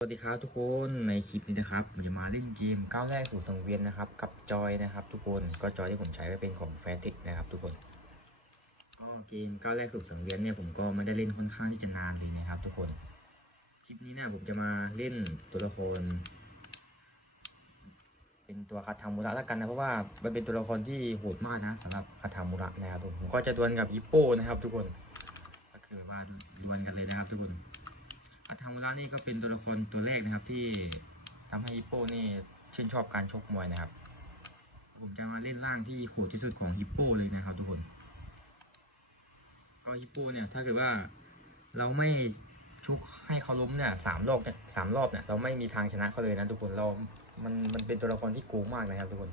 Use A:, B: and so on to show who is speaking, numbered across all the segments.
A: สวัสดีครับทุกคนในคลิปนี้นะครับผมจะมาเล่นเกมก้าวแรกสู่สังเวียนนะครับกับจอยนะครับ ทุกคนก็จอยที่ผมใช้ก็เป็นของแฟติกนะครับ ทุกคนก็เกมก้าวแรกสู่สังเวียนเนี่ยผมก็ไม่ได้เล่นค่อนข้างที่จะนานเลยนะครับ ทุกคนคลิปนี้เนี่ยผมจะมาเล่นตัวละคร เป็นตัวคาทามุระแล้วกันนะเพราะว่ามันเป็นตัวละครที่โหดมากนะสำหรับคาทามุระนะครับผมก็จะดวลกับฮิปโปนะครับ ทุกคนก็คือว่าดวลกันเลยนะครับ ทุกคน อาทามุระนี่ก็เป็นตัวละครตัวแรกนะครับ ที่ทำให้ฮิปโปนี่ชื่นชอบการชกมวยนะครับ ผมจะมาเล่นร่างที่โหดที่สุดของฮิปโปเลยนะครับทุกคน ก็ฮิปโปเนี่ยถ้าเกิดว่าเราไม่ชกให้เขาล้มเนี่ยสามรอบเนี่ยสามรอบเนี่ยเราไม่มีทางชนะเขาเลยนะทุกคนเรา มันมันเป็นตัวละครที่โกงมากนะครับทุกคน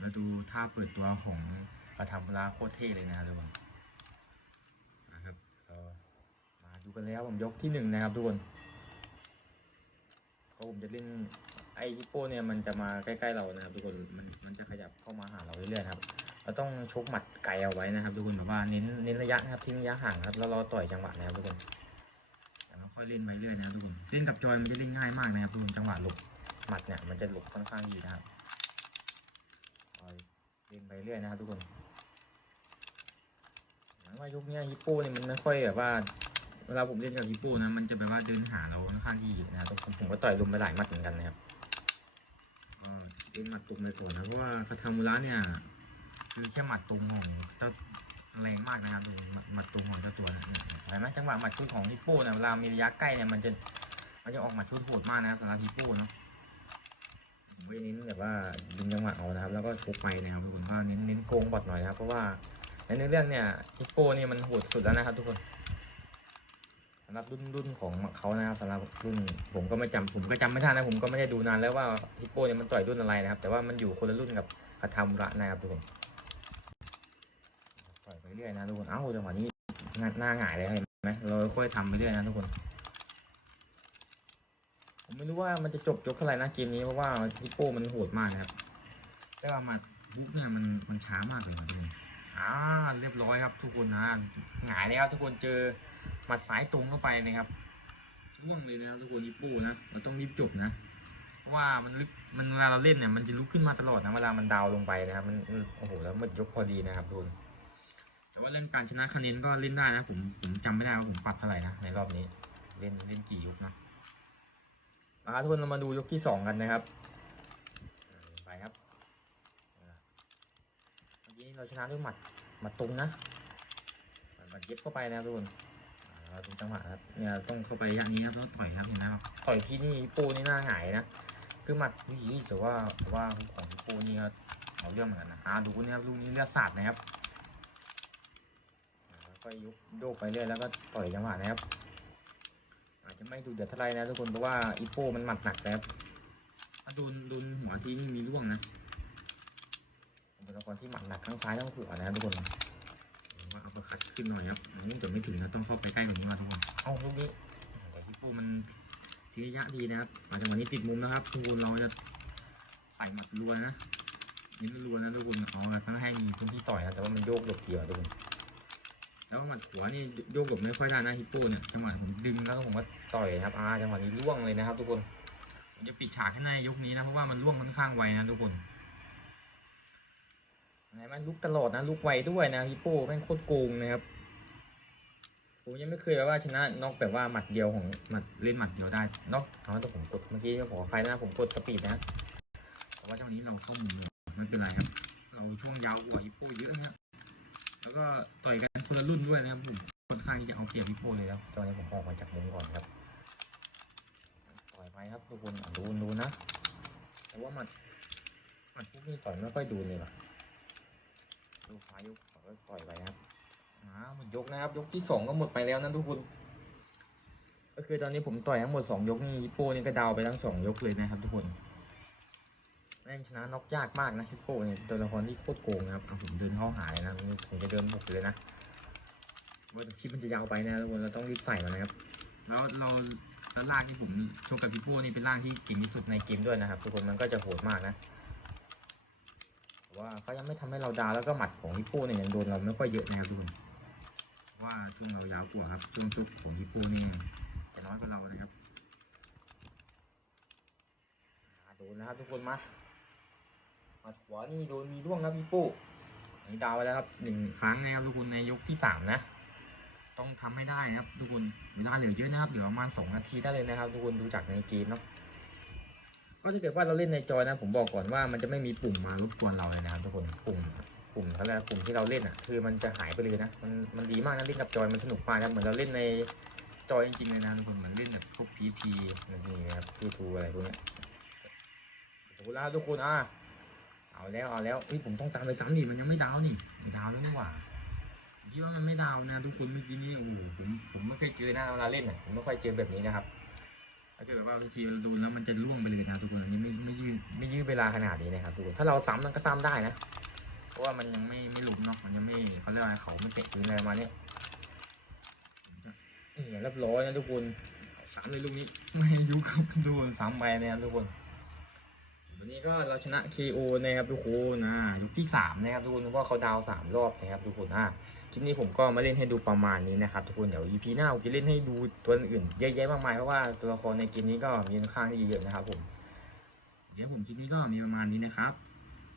A: มาดูท่าเปิดตัวของอาทามุระโคตรเท่เลยนะครับทุกคนนะครับก็ มาดู กันเลยครับผมยกที่หนึ่งนะครับทุกคนก็ผมจะเล่นไอฮิปโปเนี่ยมันจะมาใกล้ๆเรานะครับ ทุกคนมันมันจะขยับเข้ามาหาเราเรื่อยๆครับเราต้องชกหมัดไกลเอาไว้นะครับ ทุกคนแบบว่าเน้นเน้นระยะนะครับทิ้งระยะห่างครับแล้วราต่อยจังหวะนะครับทุกคนแต่ค่อยเล่นไปเรื่อยนะครับทุกคนเล่นกับจอยมันจะเล่นง่ายมากนะครับทุกคนจังหวะหลบหมัดเนี่ยมันจะหลบค่อนข้างดีนะครับคอยเล่นไปเรื่อยนะครับทุกคนเหมือนว่ายุคเนี้ยฮิปโปเนี่ยมันไม่ค่อยแบบว่า เวลาผมเล่นกับฮิปโปนะมันจะแบบว่าเดินหาเราค่อนข้างที่เยอะนะครับผมก็ต่อยลุมไปหลายหมัดเหมือนกันนะครับเล่นหมัดตรงไปก่อนนะเพราะว่าคาทามุระเนี่ย คือแค่หมัดตรงของเจ้าแรงมากนะครับหมัดหมัดตรงของเจ้าตัวนะเห็นไหมจังหวะหมัดชุดของฮิปโปเนี่ยเวลามีระยะใกล้เนี่ยมันจะมันจะออกหมัดชุดโหดมากนะครับสำหรับฮิปโปเนาะผมเน้นแบบว่าดึงจังหวะเอานะครับ แล้วก็ชกไปนะครับทุกคนก็เน้นเน้นโกงบอดหน่อยนะครับเพราะว่าในเรื่องเนี่ยฮิปโปเนี่ยมันโหดสุดแล้วนะครับทุกคนำหรับรุ่นรุ่นของเขานะครับสำหรับรุ่นผมก็ไม่จำผมก็จำไม่ได้นะผมก็ไม่ได้ดูนานแล้วว่าฮิปโปเนี่ยมันต่อยรุ่นอะไรนะครับ แต่ว่ามันอยู่คนละรุ่นกับคาทามุระนะครับทุกคนต่อยไปเรื่อยนะทุกคนเอ้าจังหวะนี้หน้าหน้าหงายเลยเห็นไหมเราค่อยทำไปเรื่อยนะทุกคนผมไม่รู้ว่ามันจะจบยกเท่าไหร่นะเกมนี้เพราะว่าฮิปโปมันโหดมากนะครับ แต่ว่ามาบุกเนี่ยมันมันช้ามากเลยนะทุกคนอ่าเรียบร้อยครับทุกคนนะหงายเลยครับทุกคนเจอ หมัดซ้ายตรงเข้าไปนะครับร่วงเลยนะครับทุกคนญี่ปุ่นนะเราต้องรีบจบนะเพราะว่ามันลึกมันเวลาเราเล่นเนี่ยมันจะลุกขึ้นมาตลอดนะเวลามันดาวลงไปนะครับมันมันโอ้โหแล้วมันยกพอดีนะครับทุกคนแต่ว่าเรื่องการชนะคะแนนก็เล่นได้นะผมผมจำไม่ได้ว่าผมปรับเท่าไหร่นะในรอบนี้ เล่นเล่นกี่ยกนะมาทุกคนเรามาดูยกที่สองกันนะครับอ่าไปครับอ่าเมื่อกี้เราชนะด้วยหมัดหมัดตรงนะหมัดเย็บเข้าไปนะครับทุกคน เราดูจังหวะครับเนี่ยต้องเข้าไปอย่างนี้ครับแล้วต่อยครับเห็นไหมครับต่อยที่นี่ปูนี่หน้าหงายนะคือหมัดวิธีแต่ว่าแต่ว่าของปูนี่ก็เอาเรื่องเหมือนกันนะอ่าดูนะครับลูกนี้เลือดสาดนะครับก็ยุกโยกไปเรื่อยแล้วก็ต่อยจังหวะนะครับ อาจจะไม่ดูเดือดเท่าไรนะทุกคนเพราะว่าอีโป้มันหมัดหนักนะครับโดนโดนหัวทีนี่มีร่วงนะเป็นตัวละครที่หมัดหนักทั้งซ้ายทั้งขวานะครับทุกคน ว่าเอาประคัดขึ้นหน่อยครับอืมแต่ไม่ถึงนะต้องเข้าไปใกล้กว่านี้มาทุกคนเอาลูกนี้แต่ฮิปโปมันทีระยะดีนะครับมาจังหวะนี้ติดมุมนะครับทุกคนเราจะใส่หมัดรัวนะเน้นรัวนะทุกคนเอาแบบไม่ให้มีพื้นที่ต่อยนะแต่ว่ามันโยกหลบเกี่ยวทุกคนแล้วหมัดหัวนี่โยกหลบไม่ค่อยได้นะฮิปโปเนี่ยจังหวะผมดึงแล้วผมก็ต่อยครับอาจังหวะนี้ล่วงเลยนะครับ ทุกคนผมจะปิดฉากให้ในยกนี้นะเพราะว่ามันล่วงค่อนข้างไวนะทุกคน มันลุกตลอดนะลุกไวด้วยนะฮิปโปแม่งโคตรโกงนะครับผมยังไม่เคยแบบว่าชนะนอกแบบว่าหมัดเดียวของหมัดเล่นหมัดเดียวได้นอกเอาแต่ผมกดเมื่อกี้ขออภัยนะผมกดสปีดนะแต่ว่าเจ้านี้เราเข้ามุมไม่เป็นไรครับ เราช่วงยาวกว่าฮิปโปเยอะนะแล้วก็ต่อยกันคนละรุ่นด้วยนะครับผมค่อนข้างที่จะเอาเปรียบฮิปโปเลยครับตอนนี้ผมออกมาจากมุมก่อนครับต่อยไปครับทุกคนดูดูนะแต่ว่าหมัดหมัดพวกนี้ต่อยไม่ค่อยดูเลย ว่ะดูฟ้ายกขอก็ปล่อยไปนะครับอ่าหมดยกนะครับ ยกที่สองก็หมดไปแล้วนะทุกคนก็คือตอนนี้ผมต่อยทั้งหมดสองยกนี่ฮิปโปนี่ก็ดาวไปทั้งสองยกเลยนะครับ ทุกคนแม่งชนะน็อกยากมากนะฮิปโปเนี่ยตัวละครที่โคตรโกงนะครับผมเดินเข้าหายนะผมจะเดินบุกเลยนะว่าคลิปมันจะยาวไปนะทุกคนเราต้องรีบใส่มันนะครับ แล้วเราแล้วล่างที่ผมชกกับฮิปโป้นี่เป็นล่างที่เก่งที่สุดในเกมด้วยนะครับ ทุกคนมันก็จะโหดมากนะ ว่าเขายังไม่ทำให้เราดาวแล้วก็หมัดของฮิปโป้เนี่ยยังโดนเราไม่ค่อยเยอะนะครับทุกคนว่าช่วงเรายาวกว่าครับช่วงชุกของฮิปโป้นี่จะน้อยกว่าเรานะครับโดนนะครับทุกคนมาหมาขวานี่โดนมีร่วงนะพี่ปูอันนี้ดาวไปแล้วครับหนึ่งครั้งนะครับทุกคนในยกที่สามนะ ต้องทำให้ได้นะครับทุกคนเวลาเหลือเยอะนะครับเหลือประมาณสองนาทีได้เลยนะครับ ทุกคนดูจากในเกมเนาะ ก็ถ้าเกิดว่าเราเล่นในจอยนะ ผมบอกก่อนว่ามันจะไม่มีปุ่มมารบกวนเราเลยนะครับทุกคนปุ่มปุ่มเขาเรียกว่าปุ่มที่เราเล่นอะคือมันจะหายไปเลยนะมันมันดีมากนะเล่นกับจอยมันสนุกมากครับเหมือนเราเล่นในจอยจริงๆเลยนะทุกคนเหมือนเล่นแบบพวกพีพีนี่นะครับพีทูอะไรพวกนี้โอ้โหแล้วทุกคนอะเอาแล้วเอาแล้วเฮ้ยผมต้องตามไปซ้ำดิมันยังไม่ดาวนี่ไม่ดาวแล้วนี่หว่าคิดว่ามันไม่ดาวนะ ทุกคนเมื่อกี้นี้โอ้โหผมผมไม่เคยเจอนะเวลาเล่นอะผมไม่ค่อยเจอแบบนี้นะครับ ถ้าเกิดว่าบางทีเราโดนแล้วมันจะล่วงไปเลยนะทุกคนอันนี้ไม่ไม่ยืดไม่ยืดเวลาขนาดนี้นะครับทุกคนถ้าเราซ้ำมันก็ซ้ำได้นะเพราะว่ามันยังไม่ไม่หลุมเนาะมันยังไม่เขาเรียกว่าอะไรเขาไม่เตะพื้นอะไรมาณนี้นี่เรียบร้อยนะทุกคนซ้ำเลยลูกนี้ไม่ยุบครับทุกคนซ้ำไปนะครับทุกคนวันนี้ก็เราชนะ KO นะครับทุกคนนะยกที่สามนะครับทุกคนเพราะเขาดาวสามรอบนะครับทุกคนอะ คลิปนี้ผมก็มาเล่นให้ดูประมาณนี้นะครับทุกคนเดี๋ยว EP หน้าผมจะเล่นให้ดูตัวอื่นเยอะแยะมากมายเพราะว่าตัวละครในเกมนี้ก็มีค่อนข้างที่เยอะนะครับผมเดี๋ยวผมคลิปนี้ก็มีประมาณนี้นะครับ